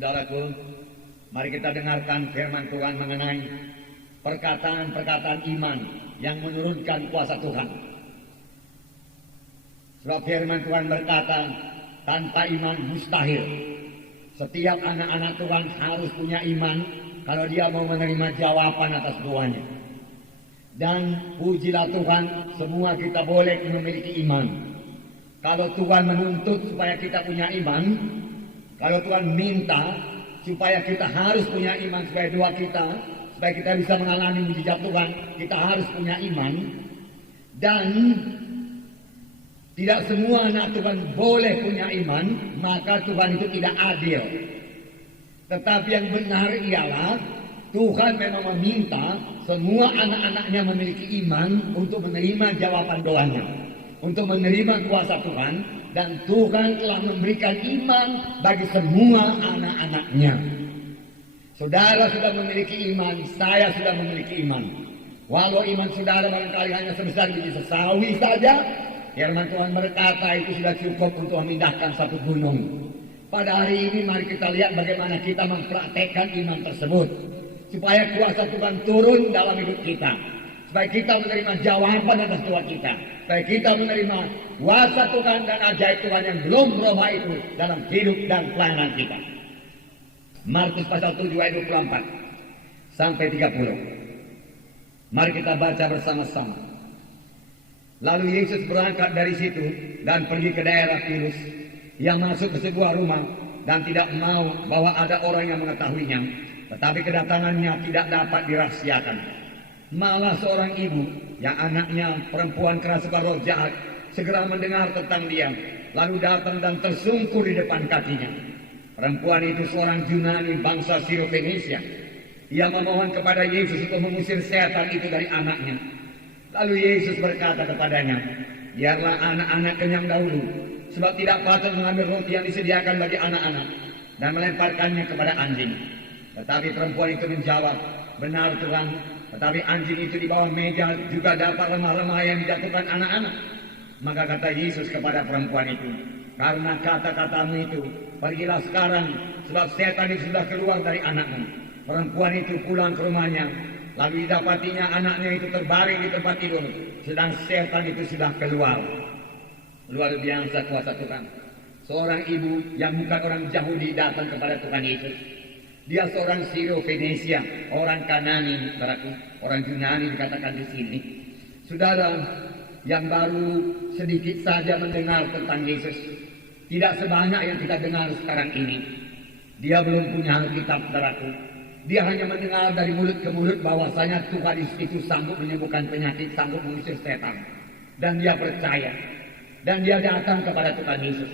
Saudaraku, mari kita dengarkan firman Tuhan mengenai perkataan-perkataan iman yang menurunkan kuasa Tuhan. Sebab firman Tuhan berkata, tanpa iman mustahil. Setiap anak-anak Tuhan harus punya iman kalau dia mau menerima jawaban atas doanya. Dan pujilah Tuhan, semua kita boleh memiliki iman. Kalau Tuhan menuntut supaya kita punya iman, kalau Tuhan minta supaya kita harus punya iman supaya doa kita, supaya kita bisa mengalami mujizat Tuhan, kita harus punya iman. Dan tidak semua anak Tuhan boleh punya iman, maka Tuhan itu tidak adil. Tetapi yang benar ialah Tuhan memang meminta semua anak-anaknya memiliki iman untuk menerima jawaban doanya, untuk menerima kuasa Tuhan. Dan Tuhan telah memberikan iman bagi semua anak-anaknya. Saudara sudah memiliki iman, saya sudah memiliki iman. Walau iman saudara barangkali hanya sebesar biji sesawi saja, firman Tuhan berkata itu sudah cukup untuk memindahkan satu gunung. Pada hari ini mari kita lihat bagaimana kita mempraktekkan iman tersebut, supaya kuasa Tuhan turun dalam hidup kita, supaya kita menerima jawaban atas doa kita, supaya kita menerima kuasa Tuhan dan ajaib Tuhan yang belum berubah itu dalam hidup dan pelayanan kita. Markus pasal 7 ayat 24 sampai 30. Mari kita baca bersama-sama. Lalu Yesus berangkat dari situ dan pergi ke daerah Tirus. Ia masuk ke sebuah rumah dan tidak mau bahwa ada orang yang mengetahuinya, tetapi kedatangannya tidak dapat dirahasiakan. Malah seorang ibu yang anaknya perempuan kerasukan roh jahat segera mendengar tentang dia, lalu datang dan tersungkur di depan kakinya. Perempuan itu seorang Yunani bangsa Sirofenisia. Ia memohon kepada Yesus untuk mengusir setan itu dari anaknya. Lalu Yesus berkata kepadanya, biarlah anak-anak kenyang dahulu, sebab tidak patut mengambil roti yang disediakan bagi anak-anak dan melemparkannya kepada anjing. Tetapi perempuan itu menjawab, benar Tuhan, tetapi anjing itu di bawah meja juga dapat lemah-lemah yang dijatuhkan anak-anak. Maka kata Yesus kepada perempuan itu, karena kata-katamu itu, pergilah sekarang, sebab setan itu sudah keluar dari anakmu. Perempuan itu pulang ke rumahnya, lalu didapatinya anaknya itu terbaring di tempat tidur, sedang setan itu sudah keluar. Luar biasa kuasa Tuhan. Seorang ibu yang bukan orang Yahudi datang kepada Tuhan Yesus. Dia seorang Sirofenisia, orang Kanani, orang Yunani dikatakan di sini. Saudara yang baru sedikit saja mendengar tentang Yesus, tidak sebanyak yang kita dengar sekarang ini. Dia belum punya Alkitab, saudaraku. Dia hanya mendengar dari mulut ke mulut bahwasanya Tuhan itu sanggup menyembuhkan penyakit, sanggup mengusir setan. Dan dia percaya. Dan dia datang kepada Tuhan Yesus.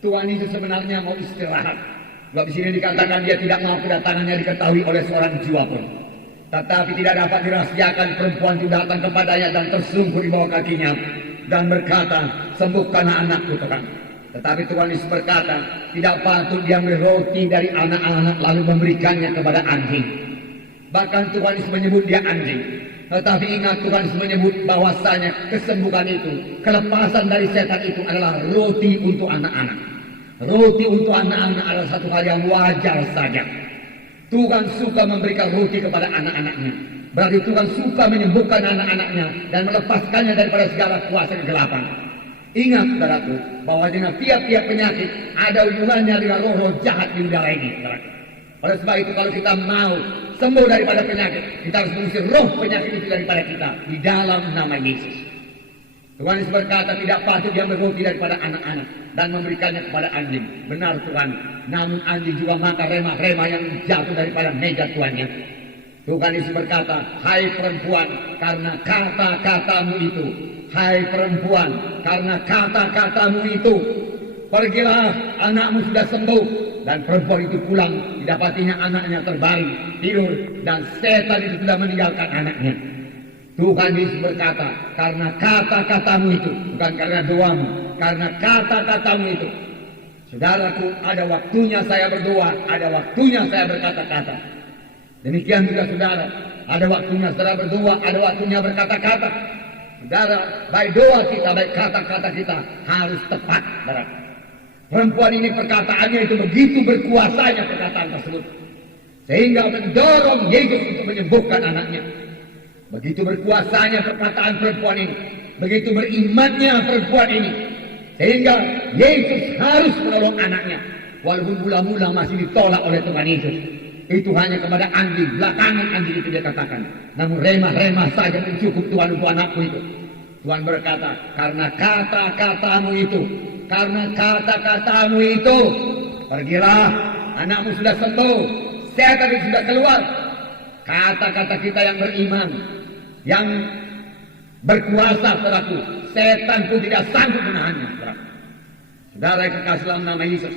Tuhan Yesus sebenarnya mau istirahat. Sebab di sini dikatakan dia tidak mau kedatangannya diketahui oleh seorang jiwa pun. Tetapi tidak dapat dirahasiakan, perempuan itu datang kepadanya dan tersungkur di bawah kakinya dan berkata, sembuhkanlah anakku Tuhan. Tetapi Tuhan Yesus berkata, tidak patut dia ambil roti dari anak-anak lalu memberikannya kepada anjing. Bahkan Tuhan Yesus menyebut dia anjing. Tetapi ingat, Tuhan Yesus menyebut bahwasanya kesembuhan itu, kelepasan dari setan itu adalah roti untuk anak-anak. Roti untuk anak-anak adalah satu hal yang wajar saja. Tuhan suka memberikan roti kepada anak-anaknya. Berarti Tuhan suka menyembuhkan anak-anaknya dan melepaskannya daripada segala kuasa kegelapan. Ingat saudaraku, bahwa dengan tiap-tiap penyakit ada hubungannya dengan roh-roh jahat di udara ini, saudaraku. Oleh sebab itu kalau kita mau sembuh daripada penyakit, kita harus mengusir roh penyakit itu daripada kita di dalam nama Yesus. Tuhan Yesus berkata tidak patut diambil roti daripada anak-anak dan memberikannya kepada anjing. Benar Tuhan, namun anjing juga makan remah-remah yang jatuh daripada meja tuannya. Tuhan Yesus berkata, hai perempuan, karena kata-katamu itu, hai perempuan, karena kata-katamu itu, pergilah, anakmu sudah sembuh. Dan perempuan itu pulang, didapatinya anaknya terbaring, tidur, dan setan itu sudah meninggalkan anaknya. Tuhan Yesus berkata, karena kata-katamu itu, bukan karena doamu, karena kata-katamu itu. Saudaraku, ada waktunya saya berdoa, ada waktunya saya berkata-kata. Demikian juga saudara, ada waktunya saudara berdoa, ada waktunya berkata-kata. Saudara, baik doa kita, baik kata-kata kita harus tepat, saudara. Perempuan ini perkataannya itu begitu berkuasanya perkataan tersebut, sehingga mendorong Yesus untuk menyembuhkan anaknya. Begitu berkuasanya perkataan perempuan ini, begitu berimannya perempuan ini, sehingga Yesus harus menolong anaknya. Walaupun mula-mula masih ditolak oleh Tuhan Yesus. Itu hanya kepada anjing, belakangan anjing itu dia katakan. Namun remah-remah saja cukup Tuhan untuk anakku itu. Tuhan berkata, karena kata-katamu itu, pergilah, anakmu sudah sembuh, setan itu sudah keluar. Kata-kata kita yang beriman, yang berkuasa, saudaraku, setan pun tidak sanggup menahannya, saudara. Saudara yang kekasih dalam nama Yesus,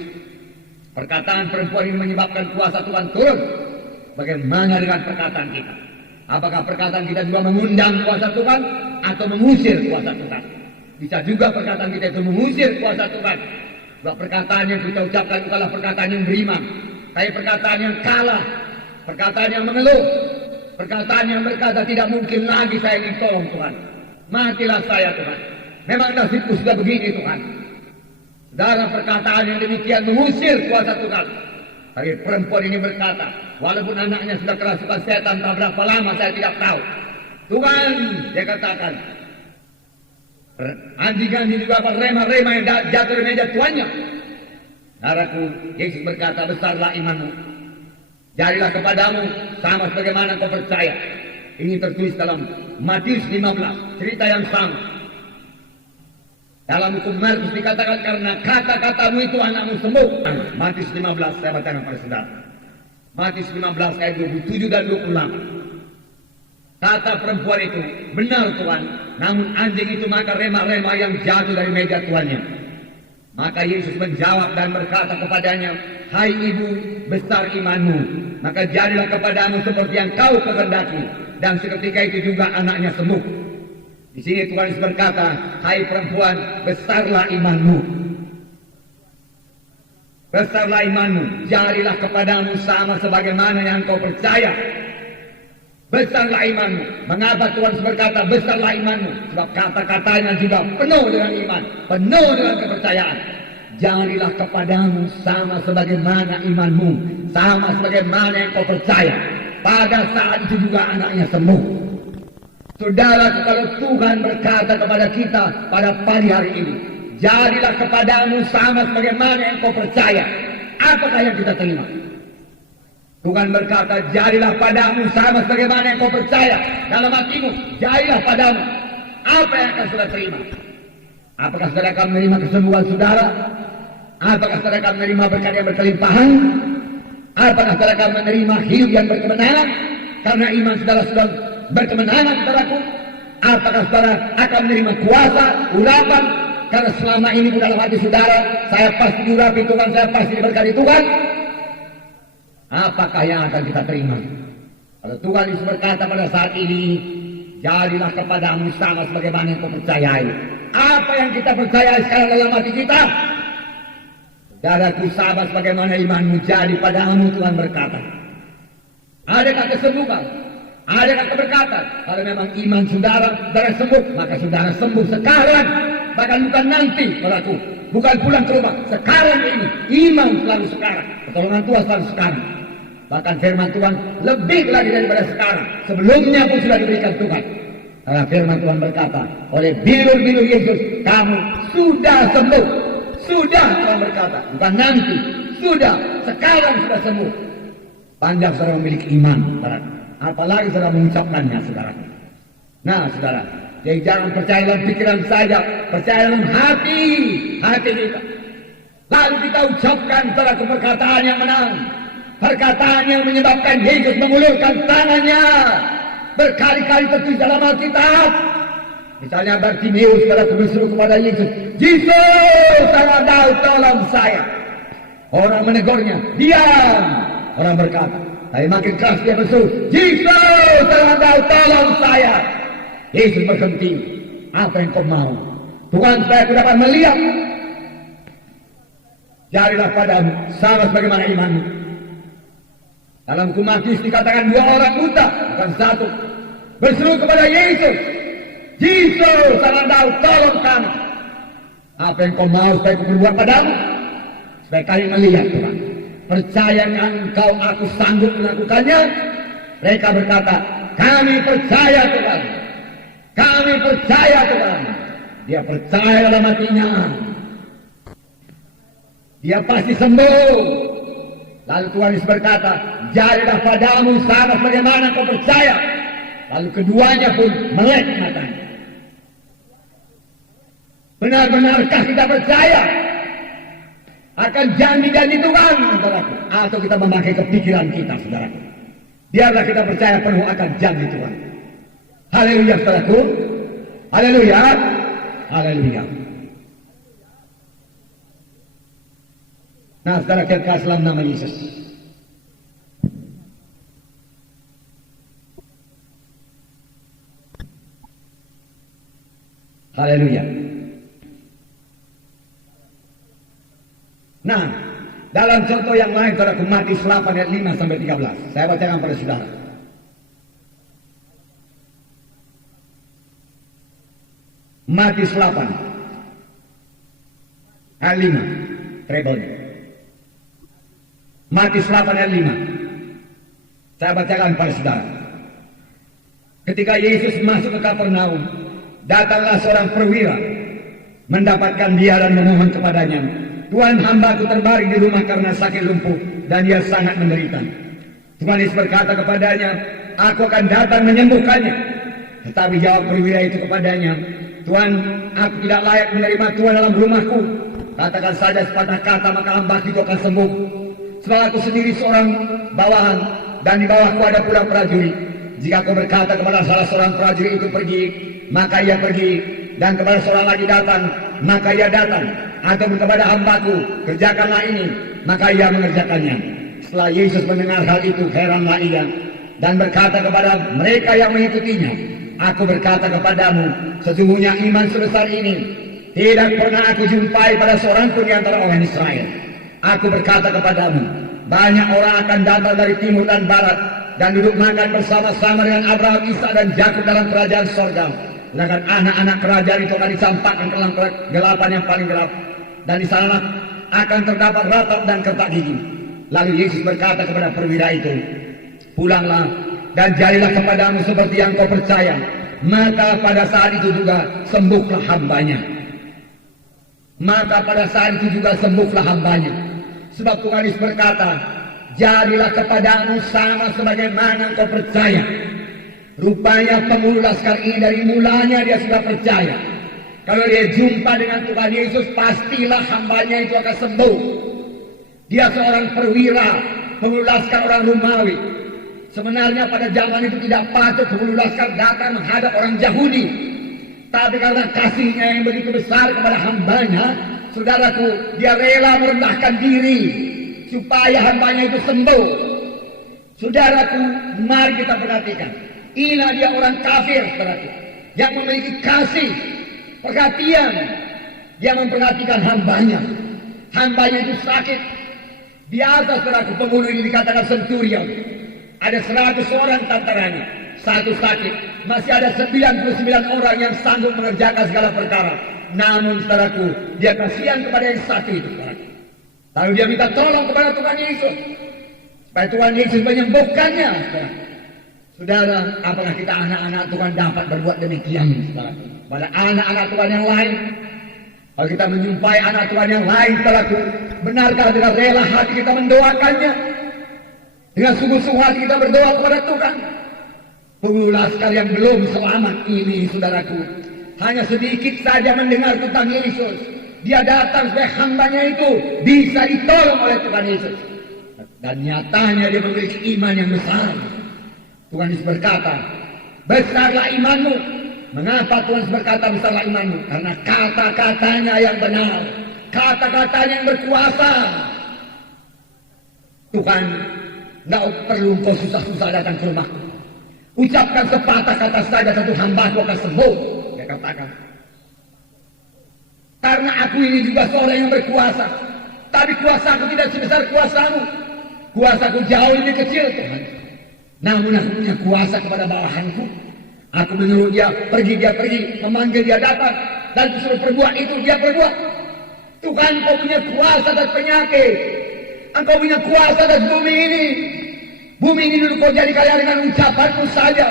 perkataan perempuan ini menyebabkan kuasa Tuhan turun. Bagaimana dengan perkataan kita? Apakah perkataan kita juga mengundang kuasa Tuhan atau mengusir kuasa Tuhan? Bisa juga perkataan kita itu mengusir kuasa Tuhan. Sebab perkataan yang kita ucapkan bukanlah perkataan yang beriman, tapi perkataan yang kalah, perkataan yang mengeluh, perkataan yang berkata tidak mungkin lagi saya ingin tolong Tuhan. Matilah saya Tuhan. Memang nasibku sudah begini Tuhan. Saudara, perkataan yang demikian mengusir kuasa Tuhan. Tapi perempuan ini berkata, walaupun anaknya sudah kerasukan setan tak berapa lama saya tidak tahu. Tuhan, dia katakan, anjing-anjing juga apa remah-remah yang jatuh di meja tuannya. Saudaraku, Yesus berkata, besarlah imanmu. Jadilah kepadamu sama sebagaimana kau percaya. Ini tertulis dalam Matius 15, cerita yang sama. Dalam hukum Markus dikatakan karena kata-katamu itu anakmu sembuh. Matius 15 saya bacakan pada saudara. Matius 15 ayat 27 dan 28. Kata perempuan itu, benar Tuhan, namun anjing itu maka remah-remah yang jatuh dari meja tuannya. Maka Yesus menjawab dan berkata kepadanya, hai ibu, besar imanmu, maka jadilah kepadamu seperti yang kau kehendaki. Dan seketika itu juga anaknya sembuh. Di sini Tuhan Yesus berkata, hai perempuan, besarlah imanmu. Besarlah imanmu, jadilah kepadamu sama sebagaimana yang kau percaya. Besarlah imanmu. Mengapa Tuhan Yesus berkata besarlah imanmu? Sebab kata-katanya juga penuh dengan iman, penuh dengan kepercayaan. Jadilah kepadamu sama sebagaimana imanmu, sama sebagaimana yang kau percaya. Pada saat itu juga anaknya sembuh. Saudara, kalau Tuhan berkata kepada kita pada pagi hari ini, jadilah kepadamu sama sebagaimana yang kau percaya, apakah yang kita terima? Tuhan berkata, jadilah padamu sama sebagaimana yang kau percaya. Dalam hatimu, jadilah padamu. Apa yang akan saudara terima? Apakah saudara akan menerima kesembuhan saudara? Apakah saudara akan menerima berkat yang berkelimpahan? Apakah saudara akan menerima hidup yang berkemenangan? Karena iman saudara sudah berkemenangan, saudaraku. Apakah saudara akan menerima kuasa, urapan? Karena selama ini di dalam hati saudara, saya pasti diurapi Tuhan, saya pasti diberkati Tuhan. Apakah yang akan kita terima? Kalau Tuhan Yesus berkata pada saat ini, jadilah kepadamu sama sebagaimana yang kau percayai. Apa yang kita percayai sekarang dalam hati kita? Saudaraku, sahabat, sebagaimana imanmu jadi padamu, Tuhan berkata. Adakah kesembuhan? Adakah keberkatan? Kalau memang iman saudara sembuh, maka saudara sembuh sekarang, bahkan bukan nanti, saudaraku. Bukan pulang ke rumah, sekarang ini. Iman selalu sekarang, pertolongan Tuhan selalu sekarang. Bahkan firman Tuhan lebih lagi daripada sekarang. Sebelumnya pun sudah diberikan Tuhan. Karena firman Tuhan berkata, oleh bilur-bilur Yesus, kamu sudah sembuh. Sudah, Tuhan berkata, bukan nanti. Sudah, sekarang sudah sembuh. Panjang saudara memiliki iman, saudara. Apalagi saudara mengucapkannya, saudara. Nah, saudara, jadi jangan percaya dalam pikiran saja, percaya dalam hati kita. Lalu kita ucapkan saudara perkataan yang menang. Perkataan yang menyebabkan Yesus mengulurkan tangannya. Berkali-kali tertulis dalam Alkitab. Misalnya Bartimeus pada berseru kepada Yesus, Yesus, tolong saya. Orang menegurnya, diam. Orang berkata, tapi makin keras dia berseru, Yesus, tolong saya. Yesus berhenti. Apa yang kau mau? Tuhan, saya dapat melihat. Jadilah padamu sama sebagaimana imanmu. Dalam hukum Matius dikatakan 2 orang buta, bukan 1. Berseru kepada Yesus, Yesus, tolong kami. Apa yang kau mau supaya aku berbuat padamu? supaya kami melihat Tuhan. Percaya Engkau aku sanggup melakukannya? Mereka berkata, kami percaya Tuhan. Kami percaya Tuhan. Dia percaya dalam hatinya. Dia pasti sembuh. Lalu Tuhan Yesus berkata, jadilah padamu sama sebagaimana kau percaya. Lalu keduanya pun melek matanya. Benar-benarkah kita percaya akan janji-janji Tuhan, saudaraku? Atau kita memakai kepikiran kita, saudaraku? Biarlah kita percaya penuh akan janji Tuhan. Haleluya, saudaraku. Haleluya. Haleluya. Nah, saudara kita kasih dalam nama Yesus. Haleluya. Nah, dalam contoh yang lain, saudaraku, Matius 8 ayat 5 sampai 13. Saya bacakan pada saudara. Matius 8 ayat 5. Treble. Matius 8 ayat 5. Saya bacakan pada saudara. Ketika Yesus masuk ke Kapernaum, datanglah seorang perwira mendapatkan dia dan memohon kepadanya, Tuhan, hambaku terbaring di rumah karena sakit lumpuh dan dia sangat menderita. Tuhan Yesus berkata kepadanya, aku akan datang menyembuhkannya. Tetapi jawab perwira itu kepadanya, Tuhan, aku tidak layak menerima Tuhan dalam rumahku. Katakan saja sepatah kata maka hambaku itu akan sembuh. Sebab aku sendiri seorang bawahan dan di bawahku ada pula prajurit. Jika kau berkata kepada salah seorang prajurit itu pergi, maka ia pergi, dan kepada seorang lagi datang, maka ia datang. Atau kepada hambaku, kerjakanlah ini, maka ia mengerjakannya. Setelah Yesus mendengar hal itu, heranlah ia dan berkata kepada mereka yang mengikutinya, aku berkata kepadamu, sesungguhnya iman sebesar ini tidak pernah aku jumpai pada seorang pun di antara orang Israel. Aku berkata kepadamu, banyak orang akan datang dari timur dan barat dan duduk makan bersama-sama dengan Abraham, Ishak dan Yakub dalam kerajaan sorga. Sedangkan anak-anak kerajaan itu akan disampakkan ke dalam kegelapan yang paling gelap, dan di sana akan terdapat ratap dan kertak gigi. Lalu Yesus berkata kepada perwira itu, pulanglah dan jadilah kepadamu seperti yang kau percaya. Maka pada saat itu juga sembuhlah hambanya. Maka pada saat itu juga sembuhlah hambanya. Sebab Tuhan Yesus berkata, jadilah kepadamu sama sebagaimana kau percaya. Rupanya penghulu laskar ini dari mulanya dia sudah percaya. Kalau dia jumpa dengan Tuhan Yesus, pastilah hambanya itu akan sembuh. Dia seorang perwira, penghulu laskar orang Romawi. Sebenarnya pada zaman itu tidak patut penghulu laskar datang menghadap orang Yahudi. Tapi karena kasihnya yang begitu besar kepada hambanya, saudaraku, dia rela merendahkan diri supaya hambanya itu sembuh. Saudaraku, mari kita perhatikan. Inilah dia orang kafir, saudaraku, yang memiliki kasih, perhatian. Dia memperhatikan hambanya. Hambanya itu sakit. Biasa, saudaraku, penghulu ini dikatakan centurion. Ada 100 orang tantaranya, satu sakit. Masih ada 99 orang yang sanggup mengerjakan segala perkara. Namun, saudaraku, dia kasihan kepada yang satu itu, saudaraku. Lalu dia minta tolong kepada Tuhan Yesus, supaya Tuhan Yesus menyembuhkannya, saudaraku. Saudara, apakah kita anak-anak Tuhan dapat berbuat demikian, saudaraku? Pada anak-anak Tuhan yang lain, kalau kita menjumpai anak Tuhan yang lain, saudaraku, benarkah dengan rela hati kita mendoakannya? Dengan sungguh-sungguh hati kita berdoa kepada Tuhan? Penghulu laskar yang belum selamat ini, saudaraku, hanya sedikit saja mendengar tentang Yesus, dia datang supaya hambanya itu bisa ditolong oleh Tuhan Yesus. Dan nyatanya dia memiliki iman yang besar. Tuhan Yesus berkata, besarlah imanmu. Mengapa Tuhan Yesus berkata besarlah imanmu? Karena kata-katanya yang benar, kata-katanya yang berkuasa. Tuhan, nggak perlu kau susah-susah datang ke rumahku. Ucapkan sepatah kata saja, satu hambaku akan sembuh. Dia katakan, karena aku ini juga seorang yang berkuasa, tapi kuasaku tidak sebesar kuasamu. Kuasaku jauh lebih kecil, Tuhan. Namun aku punya kuasa kepada bawahanku. Aku menyuruh dia pergi, memanggil dia datang, dan disuruh perbuat itu, dia perbuat. Tuhan, Engkau punya kuasa atas penyakit. Engkau punya kuasa atas bumi ini. Bumi ini dulu Kau jadikan dengan ucapan-Mu saja.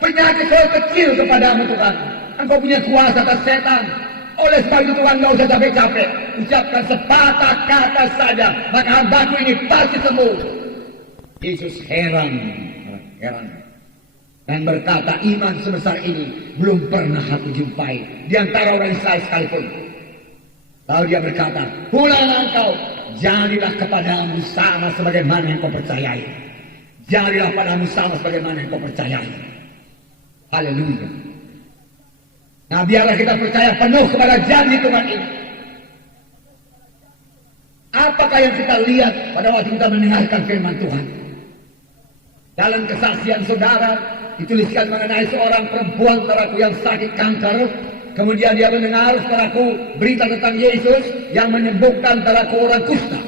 Penyakit selalu kecil kepadamu Tuhan. Engkau punya kuasa atas setan. Oleh sebab itu Tuhan, enggak usah capek-capek. Ucapkan sepatah kata saja, maka hambaku ini pasti sembuh. Yesus heran. Dan berkata, iman sebesar ini belum pernah aku jumpai di antara orang Israel sekalipun. Lalu dia berkata, pulanglah engkau, jadilah kepadamu sama sebagaimana yang kau percayai. Jadilah padamu sama sebagaimana yang kau percayai. Haleluya. Nah, biarlah kita percaya penuh kepada janji Tuhan ini. Apakah yang kita lihat pada waktu kita mendengarkan firman Tuhan? Dalam kesaksian saudara, dituliskan mengenai seorang perempuan saudaraku yang sakit kanker. Kemudian dia mendengar saudaraku berita tentang Yesus yang menyembuhkan saudaraku orang kusta.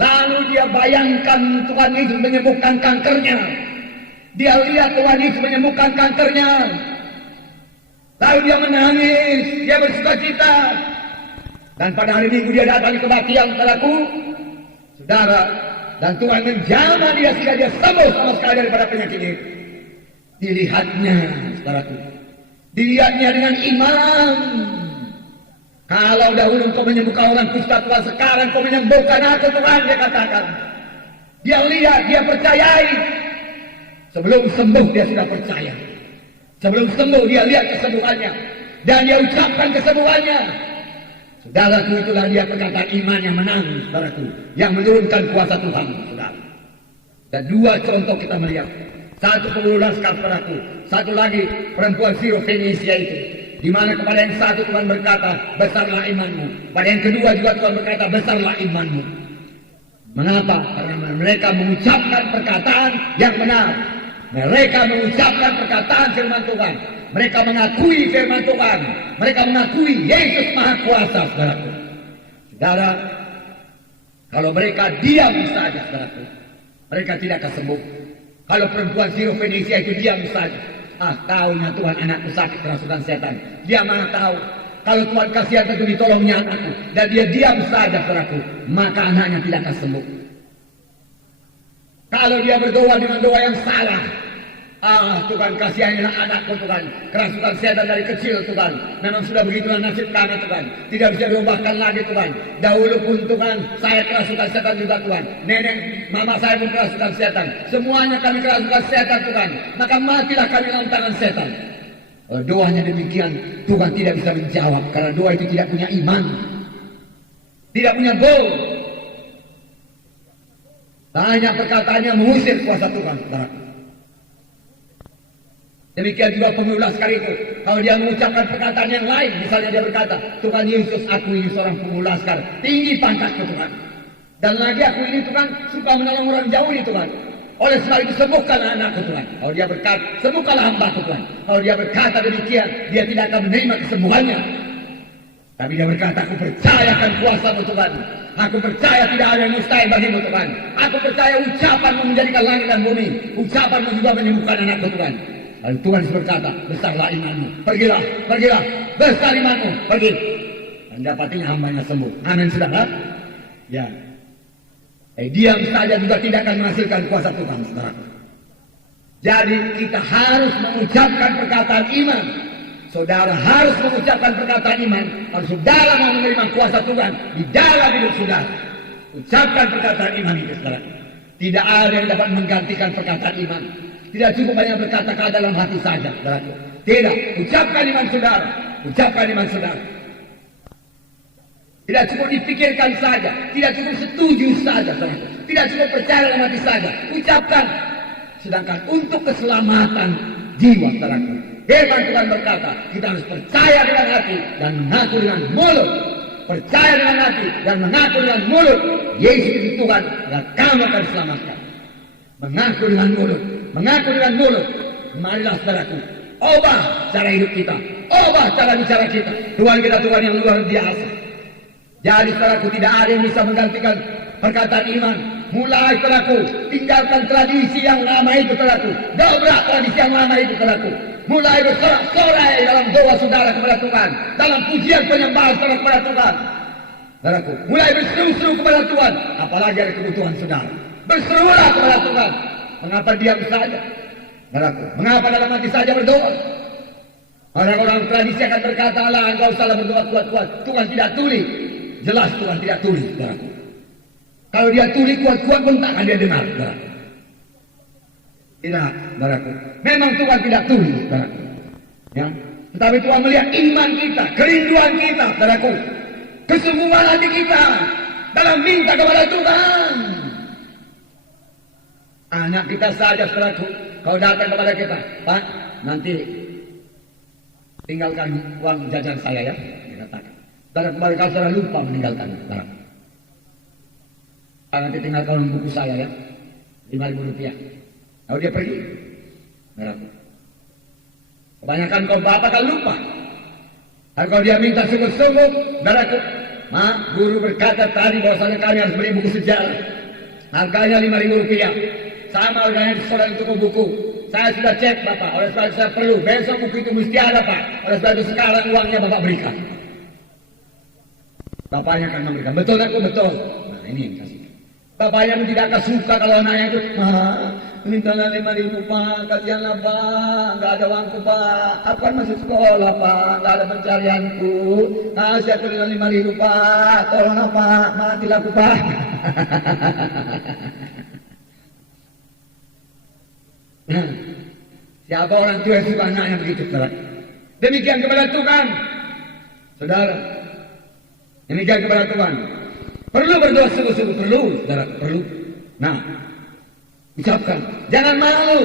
Lalu dia bayangkan Tuhan Yesus menyembuhkan kankernya. Dia lihat Tuhan Yesus menyembuhkan kankernya. Lalu dia menangis, dia bersukacita. Dan pada hari Minggu dia datang ke kebaktian saudaraku, saudara, dan Tuhan menjamah dia sehingga dia sembuh sama sekali daripada penyakit itu. Dilihatnya, saudaraku, dilihatnya dengan iman. Kalau dahulu engkau menyembuhkan orang kusta, Tuhan, sekarang kau menyembuhkan aku Tuhan, dia katakan. Dia lihat, dia percayai. Sebelum sembuh dia sudah percaya. Sebelum sembuh dia lihat kesembuhannya. Dan dia ucapkan kesembuhannya. Saudaraku, itulah dia perkataan iman yang menang, saudaraku. Yang menurunkan kuasa Tuhan, saudara. Dan dua contoh kita melihat. Satu pembuluh laskar, saudaraku. Satu lagi perempuan Sirofenisia itu. Di mana kepada yang satu Tuhan berkata, besarlah imanmu. Pada yang kedua juga Tuhan berkata, besarlah imanmu. Mengapa? Karena mereka mengucapkan perkataan yang benar. Mereka mengucapkan perkataan firman Tuhan. Mereka mengakui firman Tuhan. Mereka mengakui Yesus Maha Kuasa, saudaraku. Saudara, kalau mereka diam saja, saudaraku, mereka tidak akan sembuh. Kalau perempuan Sirofenisia itu diam saja. Ah, tahunya Tuhan, anakku sakit kerasukan setan. Dia mana tahu. Kalau Tuhan kasihan tentu ditolongnya anakku. Dan dia diam saja, saudaraku, maka anaknya tidak akan sembuh. Kalau dia berdoa dengan doa yang salah, ah, Tuhan kasihanilah anakku Tuhan, kerasukan setan dari kecil Tuhan. Memang sudah begitulah nasib kami Tuhan. Tidak bisa diubahkan lagi Tuhan. Dahulu pun Tuhan, saya kerasukan setan juga Tuhan. Nenek, mama saya pun kerasukan setan. Semuanya kami kerasukan setan Tuhan. Maka matilah kami dalam tangan setan. Doanya demikian, Tuhan tidak bisa menjawab. Karena doa itu tidak punya iman. Tidak punya goal. Banyak perkataannya mengusir kuasa Tuhan, saudara. Demikian juga pembuluh laskar itu. Kalau dia mengucapkan perkataan yang lain, misalnya dia berkata, Tuhan Yesus, aku ini seorang pembuluh laskar, tinggi pangkatku Tuhan. Dan lagi aku ini Tuhan suka menolong orang jauh ini Tuhan. Oleh sebab itu sembuhkanlah anakku Tuhan. Kalau dia berkata, sembuhkanlah hambaku Tuhan. Kalau dia berkata demikian, dia tidak akan menerima kesembuhannya. Tapi dia berkata, aku percayakan kuasa-Mu Tuhan. Aku percaya tidak ada yang mustahil bagimu Tuhan. Aku percaya ucapan-Mu menjadikan langit dan bumi. Ucapan-Mu juga menyembuhkan anakku Tuhan. Lalu Tuhan berkata, besarlah imanmu. Pergilah, pergilah. Besar imanmu, pergi. Dan dapatinya hambanya sembuh. Amin, saudara. Ya. Diam saja juga tidak akan menghasilkan kuasa Tuhan, saudara. Jadi kita harus mengucapkan perkataan iman. Saudara harus mengucapkan perkataan iman. Kalau saudara mau menerima kuasa Tuhan di dalam hidup saudara, ucapkan perkataan iman itu, saudara. Tidak ada yang dapat menggantikan perkataan iman. Tidak cukup hanya berkata-kata dalam hati saja, saudara. Tidak, ucapkan iman saudara. Ucapkan iman saudara. Tidak cukup dipikirkan saja. Tidak cukup setuju saja, saudara. Tidak cukup percaya dalam hati saja. Ucapkan. Sedangkan untuk keselamatan jiwa, saudara. Firman Tuhan berkata, kita harus percaya dengan hati dan mengaku dengan mulut. Percaya dengan hati dan mengaku dengan mulut. Yesus itu Tuhan dan kamu akan diselamatkan. Mengaku dengan mulut. Mengaku dengan mulut. Marilah saudaraku, ubah cara hidup kita. Ubah cara bicara kita. Tuhan kita Tuhan yang luar biasa. Jadi saudaraku, tidak ada yang bisa menggantikan perkataan iman. Mulai saudaraku, tinggalkan tradisi yang lama itu saudaraku. Dobrak tradisi yang lama itu saudaraku. Mulai bersorak-sorai dalam doa saudara kepada Tuhan. Dalam pujian penyembahan saudara kepada Tuhan. Saudaraku, mulai berseru-seru kepada Tuhan, apalagi ada kebutuhan saudara. Berserulah kepada Tuhan. Mengapa diam saja? Saudaraku, mengapa dalam hati saja berdoa? Orang-orang tradisi akan berkata, "Allah, engkau salah berdoa kuat-kuat." Tuhan tidak tuli. Jelas Tuhan tidak tuli, saudaraku. Kalau dia tuli kuat-kuat pun tak akan dia dengar, saudaraku. Tidak, saudaraku. Memang Tuhan tidak tuli, saudaraku. Ya. Tetapi Tuhan melihat iman kita, kerinduan kita, saudaraku. Kesungguhan hati kita dalam minta kepada Tuhan. Anak kita saja, saudaraku, kalau datang kepada kita, "Pak, nanti tinggalkan uang jajan saya ya," dikatakan. Saudara, mereka sudah lupa meninggalkan, saudara. "Pak, nanti tinggalkan uang buku saya ya, 5.000 rupiah." Lalu dia pergi, saudaraku. Kebanyakan kaum bapak kan lupa. Dan kalau dia minta sungguh-sungguh, saudaraku, guru berkata tadi bahwasanya kami harus beli buku sejarah. Harganya 5.000 rupiah. Sama harganya di sekolah untuk buku. Saya sudah cek, Bapak. Oleh sebab itu saya perlu. Besok buku itu mesti ada, Pak. Oleh sebab itu sekarang uangnya Bapak berikan. Bapaknya akan memberikan. Betul aku? Betul. Nah, ini yang kasih. Bapaknya pun tidak akan suka kalau anaknya itu, "Ini tanah 5.000, Pak. Kasihanlah, Pak. Nggak ada uangku, Pak. Aku kan masih sekolah, Pak. Nggak ada pencarianku. Kasih aku 5.000, Pak. Tolonglah, Pak. Matilah aku, Pak." Nah, siapa orang tua yang suka anaknya begitu, saudara? Demikian kepada Tuhan, saudara. Demikian kepada Tuhan. Perlu berdoa sungguh-sungguh, perlu, saudara, perlu. Nah, ucapkan, jangan malu,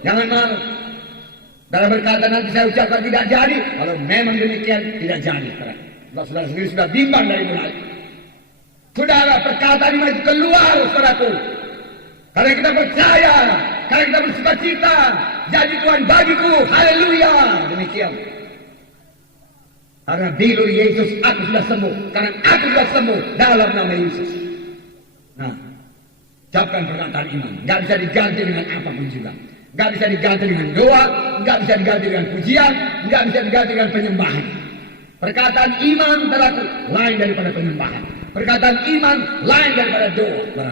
jangan malu. Dalam berkata nanti saya ucapkan tidak jadi, kalau memang demikian tidak jadi, saudara. Saudara sendiri sudah bimbang dari mulai. Saudara, perkataan ini keluar, saudaraku. Karena kita percaya, karena kita bersukacita, jadi Tuhan bagiku, haleluya, demikian. Karena bilur Yesus aku sudah sembuh, karena aku sudah sembuh dalam nama Yesus. Nah, ucapkan perkataan iman, nggak bisa diganti dengan apapun juga, nggak bisa diganti dengan doa, nggak bisa diganti dengan pujian, nggak bisa diganti dengan penyembahan. Perkataan iman terlaku lain daripada penyembahan. Perkataan iman lain daripada doa.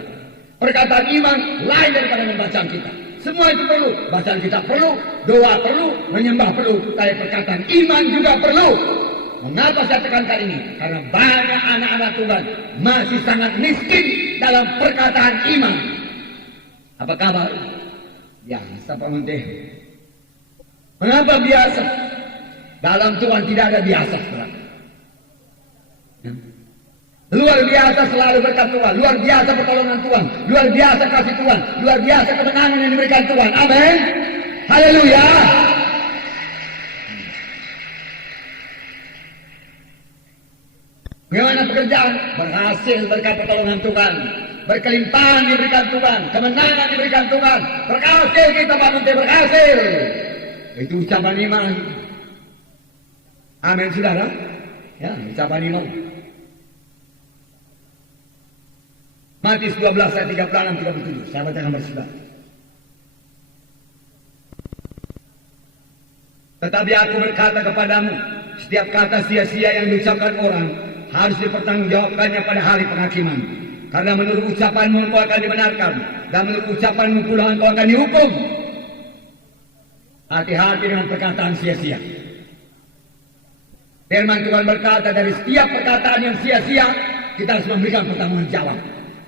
Perkataan iman lain daripada membacaan kita. Semua itu perlu. Bacaan kita perlu, doa perlu, menyembah perlu. Tapi perkataan iman juga perlu. Mengapa saya tekankan ini? Karena banyak anak-anak Tuhan masih sangat miskin dalam perkataan iman. Apa kabar? Biasa, Pak Menteri. Mengapa biasa? Dalam Tuhan tidak ada biasa. Luar biasa selalu berkat Tuhan, luar biasa pertolongan Tuhan, luar biasa kasih Tuhan, luar biasa kemenangan yang diberikan Tuhan. Amin. Haleluya. Bagaimana pekerjaan? Berhasil berkat pertolongan Tuhan, berkelimpahan diberikan Tuhan, kemenangan diberikan Tuhan. Berhasil kita, Pak Menteri, berhasil. Itu ucapan iman. Amin, saudara. Ya, ucapan iman. Matius 12 ayat 36-37. Saya bacakan bersama. Tetapi aku berkata kepadamu, setiap kata sia-sia yang diucapkan orang harus dipertanggungjawabkannya pada hari penghakiman. Karena menurut ucapanmu engkau akan dibenarkan, dan menurut ucapanmu pula engkau akan dihukum. Hati-hati dengan perkataan sia-sia. Firman Tuhan berkata, dari setiap perkataan yang sia-sia kita harus memberikan pertanggung jawab.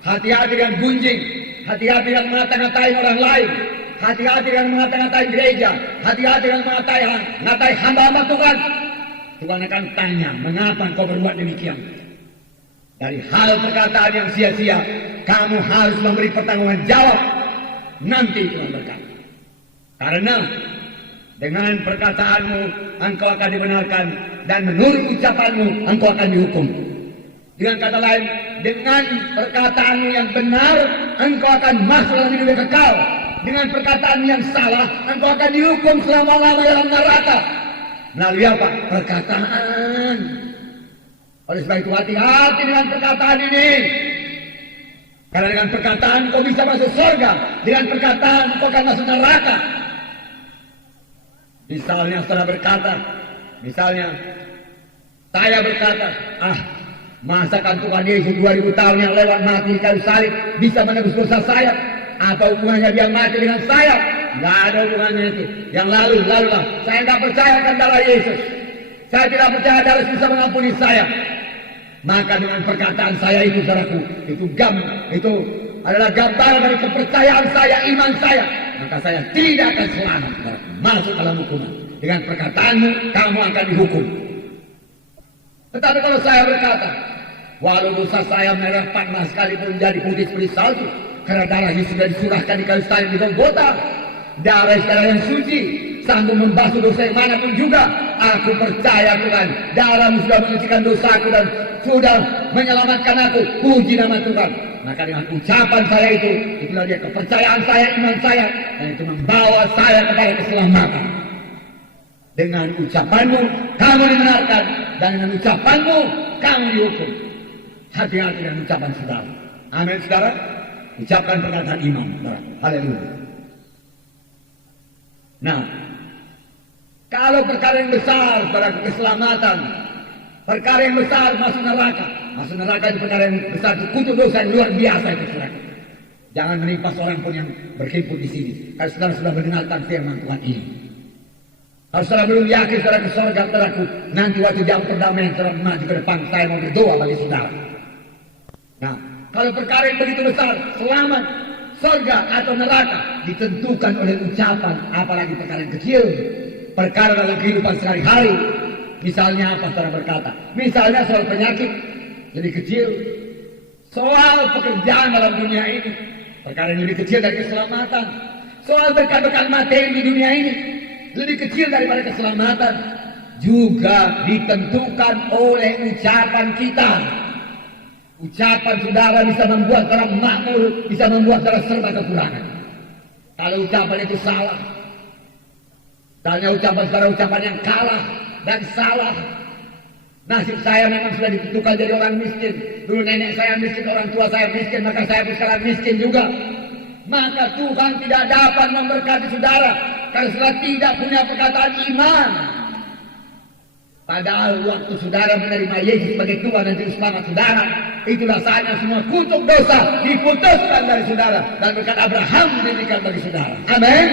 Hati-hati dengan gunjing, hati-hati dengan mengata-ngatain orang lain, hati-hati dengan mengata-ngatain gereja, hati-hati dengan mengatai hamba-hamba Tuhan. Tuhan akan tanya, mengapa kau berbuat demikian? Dari hal perkataan yang sia-sia, kamu harus memberi pertanggungan jawab. Nanti Tuhan berkata. Karena dengan perkataanmu engkau akan dibenarkan, dan menurut ucapanmu engkau akan dihukum. Dengan kata lain, dengan perkataanmu yang benar, engkau akan masuk dalam hidup yang kekal. Dengan perkataanmu yang salah, engkau akan dihukum selama-lamanya dalam neraka. Melalui apa? Perkataan. Oleh sebab itu hati-hati dengan perkataan ini. Karena dengan perkataan kau bisa masuk surga, dengan perkataan kau akan masuk neraka. Misalnya saudara berkata, misalnya saya berkata, Masakan Tuhan Yesus 2000 tahun yang lewat mati di kayu salib bisa menebus dosa saya? Apa hubungannya dia mati dengan saya? Nggak ada hubungannya itu. Yang lalu-lah. Saya nggak percaya akan darah Yesus. Saya tidak percaya darah Yesus bisa mengampuni saya. Maka dengan perkataan saya itu, saudaraku, itu adalah gambaran dari kepercayaan saya, iman saya. Maka saya tidak akan selamat, saudaraku, masuk dalam hukuman. Dengan perkataanmu, kamu akan dihukum. Tetapi kalau saya berkata, walau dosa saya merah panas sekalipun menjadi putih seperti salju, karena darah Yesus sudah disurahkan di kayu salib di Golgota, darah sekarang yang suci, sanggup membasuh dosa yang manapun juga. Aku percaya Tuhan, darahmu sudah menyucikan dosaku dan sudah menyelamatkan aku. Puji nama Tuhan. Maka dengan ucapan saya itu, itulah dia kepercayaan saya, iman saya, dan itu membawa saya kepada keselamatan. Dengan ucapanmu kamu dibenarkan, dan dengan ucapanmu kamu dihukum. Hati-hati dengan ucapan saudara. Amin, saudara. Ucapkan perkataan iman, saudara. Haleluya. Nah, kalau perkara yang besar, saudara, keselamatan, perkara yang besar masuk neraka. Masuk neraka itu perkara yang besar, itu kutuk dosa yang luar biasa itu, saudara. Jangan menimpa seorang pun yang berhimpun di sini. Kalau saudara sudah mendengarkan firman Tuhan ini. Kalau saudara belum yakin saudara ke surga, saudaraku, nanti waktu jam perdamaian saudara maju ke depan, saya mau berdoa bagi saudara. Nah, kalau perkara yang begitu besar, selamat, surga atau neraka, ditentukan oleh ucapan, apalagi perkara yang kecil. Perkara dalam kehidupan sehari-hari. Misalnya apa saudara berkata? Misalnya soal penyakit, lebih kecil. Soal pekerjaan dalam dunia ini, perkara yang lebih kecil dari keselamatan. Soal berkat-berkat materi di dunia ini, lebih kecil daripada keselamatan. Juga ditentukan oleh ucapan kita. Ucapan saudara bisa membuat saudara makmur, bisa membuat saudara serba kekurangan. Kalau ucapan itu salah, misalnya ucapan saudara ucapan yang kalah dan salah. Nasib saya memang sudah ditentukan jadi orang miskin. Dulu nenek saya miskin, orang tua saya miskin, maka saya pun sekarang miskin juga. Maka Tuhan tidak dapat memberkati saudara kalau saudara tidak punya perkataan iman. Padahal waktu saudara menerima Yesus sebagai Tuhan dan Juru Selamat saudara, itulah saatnya semua kutuk dosa diputuskan dari saudara, dan berkat Abraham diberikan bagi saudara. Amin.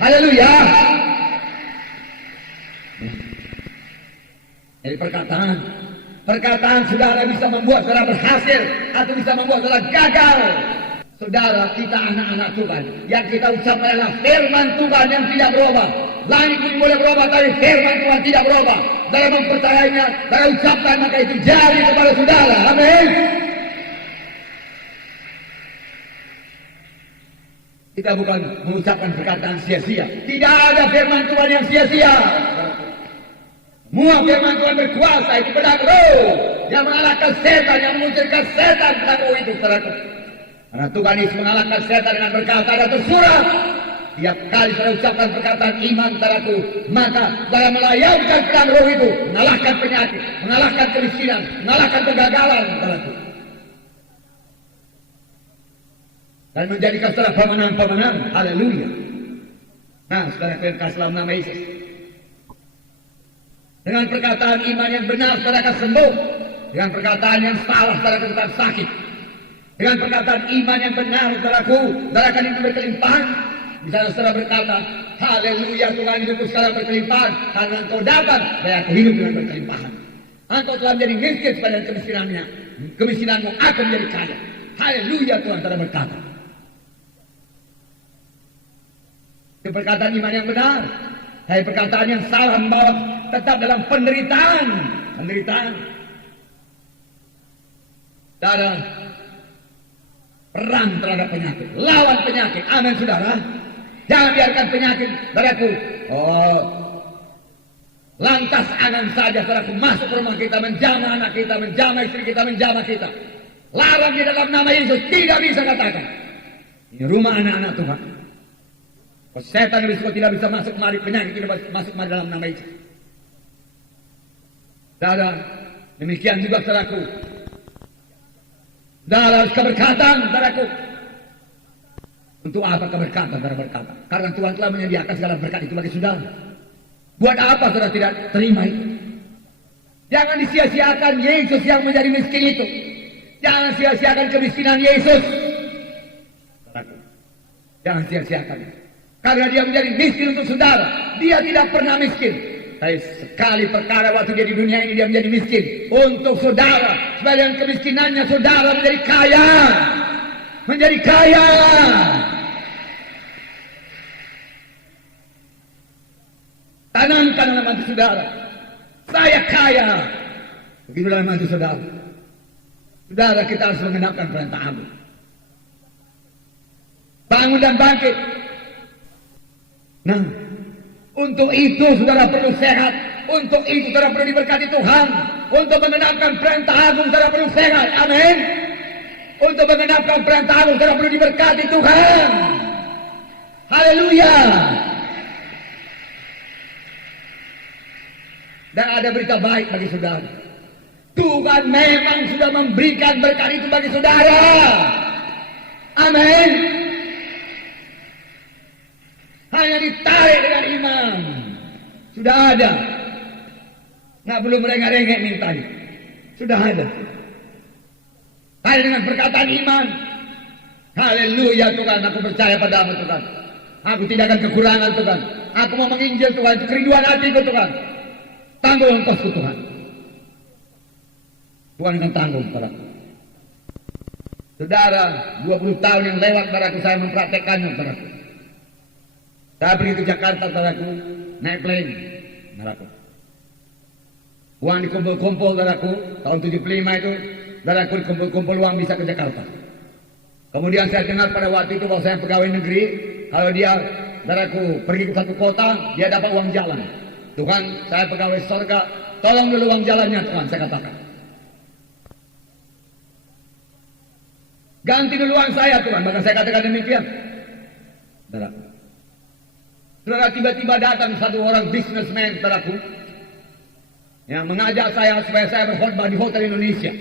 Haleluya. Jadi perkataan saudara bisa membuat saudara berhasil atau bisa membuat saudara gagal. Saudara, kita anak-anak Tuhan. Yang kita ucapkan adalah firman Tuhan yang tidak berubah. Langit bumi boleh berubah, tapi firman Tuhan tidak berubah. Dalam mempercayainya, dalam ucapkan, maka itu jadi kepada saudara. Amin. Kita bukan mengucapkan perkataan sia-sia. Tidak ada firman Tuhan yang sia-sia. Semua firman Tuhan berkuasa, itu pedang roh yang mengalahkan setan, yang mengusirkan setan. Pedang roh itu, saudaraku. Karena Tuhan Yesus mengalahkan setan dengan berkata, ada tersurat. Tiap kali saya ucapkan perkataan iman, saudaraku, maka saya melayangkan pedang roh itu, mengalahkan penyakit, mengalahkan kemiskinan, mengalahkan kegagalan, saudaraku. Dan menjadikan saudara pemenang-pemenang. Haleluya. Nah, saudara yang kasih dalam nama Yesus. Dengan perkataan iman yang benar, saudara akan sembuh. Dengan perkataan yang salah, saudara akan tetap sakit. Dengan perkataan iman yang benar, saudaraku, saudara akan hidup berkelimpahan. Misalnya saudara berkata, haleluya, Tuhan hidupku sekarang berkelimpahan, karena engkau dapat, saya akan hidup dengan berkelimpahan. Engkau telah menjadi miskin pada kemiskinannya, kemiskinanmu akan menjadi kaya. Haleluya, Tuhan saudara berkata. Itu perkataan iman yang benar. Hai, perkataan yang salah membawa tetap dalam penderitaan. Saudara, perang terhadap penyakit, lawan penyakit. Amin, saudara. Jangan biarkan penyakit, saudaraku, lantas angan saja, saudaraku, masuk ke rumah kita, menjamah anak kita, menjamah istri kita, menjamah kita. Larang di dalam nama Yesus, tidak bisa katakan. Ini rumah anak-anak Tuhan. Setan risiko tidak bisa masuk kemari, penyakit tidak masuk kemari dalam nama Yesus. Saudara, demikian juga saudaraku. Saudara, keberkatan, saudaraku. Untuk apa keberkatan, saudara berkata? Karena Tuhan telah menyediakan segala berkat itu bagi saudara. Buat apa saudara tidak terima itu? Jangan disia-siakan Yesus yang menjadi miskin itu. Jangan sia-siakan kemiskinan Yesus. Jangan sia-siakan. Karena dia menjadi miskin untuk saudara. Dia tidak pernah miskin. Tapi sekali perkara waktu dia di dunia ini dia menjadi miskin. Untuk saudara. Supaya dengan kemiskinannya saudara menjadi kaya. Menjadi kaya. Tanamkan dalam hati saudara. Saya kaya. Begitu dalam hati saudara. Saudara, kita harus mengenapkan perintah Agung. Bangun dan bangkit. Nah, untuk itu saudara perlu sehat. Untuk itu saudara perlu diberkati Tuhan. Untuk mengenapkan perintah Agung saudara perlu sehat. Amin. Untuk mengenapkan perintah Agung saudara perlu diberkati Tuhan. Haleluya. Dan ada berita baik bagi saudara. Tuhan memang sudah memberikan berkat itu bagi saudara. Amin. Hanya ditarik dengan iman. Sudah ada. Nggak perlu merengek-rengek mintanya. Sudah ada. Hanya dengan perkataan iman. Haleluya Tuhan, aku percaya padamu Tuhan. Aku tidak akan kekurangan Tuhan. Aku mau menginjil Tuhan, itu kerinduan hatiku Tuhan. Tanggung ongkosku Tuhan. Tuhan akan tanggung padaku. Saudara, 20 tahun yang lewat padaku saya mempraktekannya padaku. Saya pergi ke Jakarta padaku, naik plane padaku. Uang dikumpul-kumpul padaku, tahun 75 itu, padaku dikumpul-kumpul uang bisa ke Jakarta. Kemudian saya dengar pada waktu itu bahwa saya pegawai negeri, kalau dia padaku pergi ke satu kota, dia dapat uang jalan. Tuhan, saya pegawai surga, tolong dulu uang jalannya Tuhan, saya katakan. Ganti dulu uang saya Tuhan, maka saya katakan demikian. Saudara, tiba-tiba datang satu orang businessman padaku yang mengajak saya supaya saya berkhotbah di Hotel Indonesia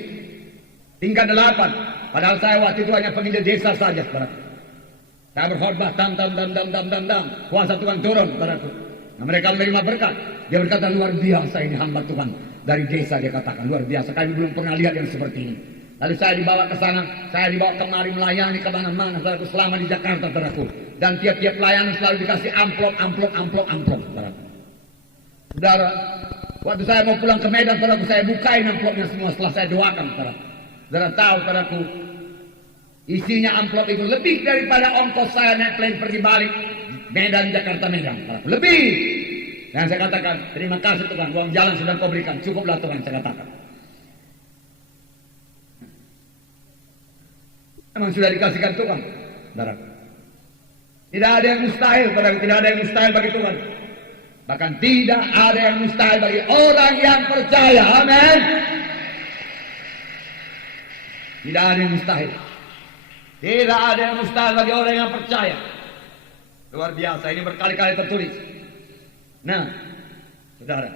tingkat 8. Padahal saya waktu itu hanya penginjil desa saja padaku. Saya berkhotbah tam. Kuasa Tuhan turun padaku. Nah, mereka menerima berkat. Dia berkata luar biasa ini hamba Tuhan dari desa, dia katakan luar biasa. Kami belum pernah lihat yang seperti ini. Lalu saya dibawa ke sana, saya dibawa kemari melayani ke mana-mana, saudaraku, selama di Jakarta, saudaraku. Dan tiap-tiap pelayanan selalu dikasih amplop. Saudaraku. Saudara, waktu saya mau pulang ke Medan, saudaraku, saya bukain amplopnya semua setelah saya doakan, saudaraku. Saudara tahu, saudaraku, isinya amplop itu lebih daripada ongkos saya naik plane pergi balik Medan, Jakarta, Medan, saudaraku. Lebih. Dan saya katakan, terima kasih Tuhan, uang jalan sudah kau berikan, cukuplah Tuhan, saya katakan. Memang sudah dikasihkan Tuhan, saudara. Tidak ada yang mustahil, saudara. Tidak ada yang mustahil bagi Tuhan. Bahkan tidak ada yang mustahil bagi orang yang percaya. Amin. Tidak ada yang mustahil. Tidak ada yang mustahil bagi orang yang percaya. Luar biasa, ini berkali-kali tertulis. Nah, saudara,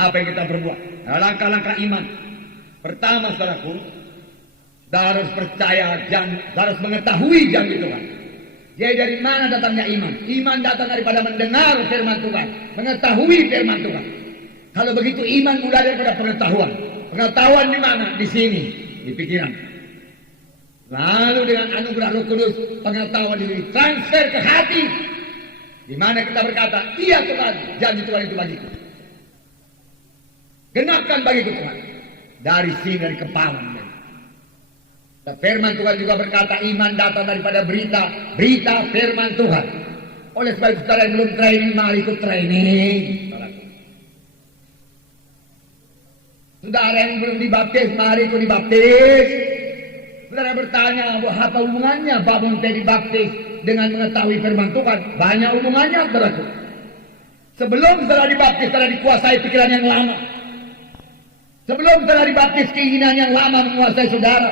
apa yang kita berbuat? Nah, langkah-langkah iman. Pertama, saudaraku, saudara harus percaya dan harus mengetahui janji Tuhan. Jadi dari mana datangnya iman? Iman datang daripada mendengar firman Tuhan, mengetahui firman Tuhan. Kalau begitu iman mulai daripada pengetahuan. Pengetahuan di mana? Di sini, di pikiran. Lalu dengan anugerah Roh Kudus, pengetahuan ini transfer ke hati. Di mana kita berkata, iya Tuhan, janji Tuhan itu bagiku. Genapkan bagiku Tuhan. Dari sini, dari kepala. Dan firman Tuhan juga berkata, iman datang daripada berita firman Tuhan. Oleh sebab itu, saudara yang belum training, mari ikut training. Saudara yang belum dibaptis, mari ikut dibaptis. Saudara bertanya, apa hubungannya bangun dibaptis dengan mengetahui firman Tuhan? Banyak hubungannya, saudaraku. Sebelum saudara dibaptis, saudara dikuasai pikiran yang lama. Sebelum saudara dibaptis, keinginan yang lama menguasai saudara.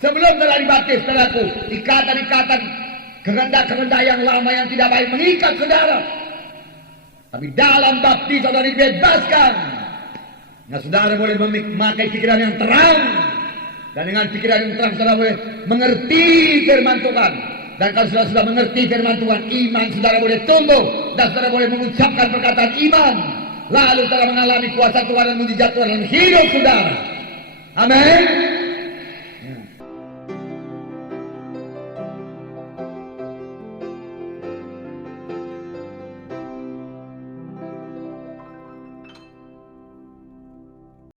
Sebelum saudara dibaptis, saudaraku, ikatan-ikatan kehendak-kehendak yang lama yang tidak baik mengikat saudara. Tapi dalam baptis saudara dibebaskan. Nah, saudara boleh memakai pikiran yang terang. Dan dengan pikiran yang terang saudara boleh mengerti firman Tuhan. Dan kalau saudara sudah mengerti firman Tuhan, iman saudara boleh tumbuh. dan saudara boleh mengucapkan perkataan iman, lalu saudara mengalami kuasa Tuhan dan mujizat Tuhan dalam hidup saudara. Amin.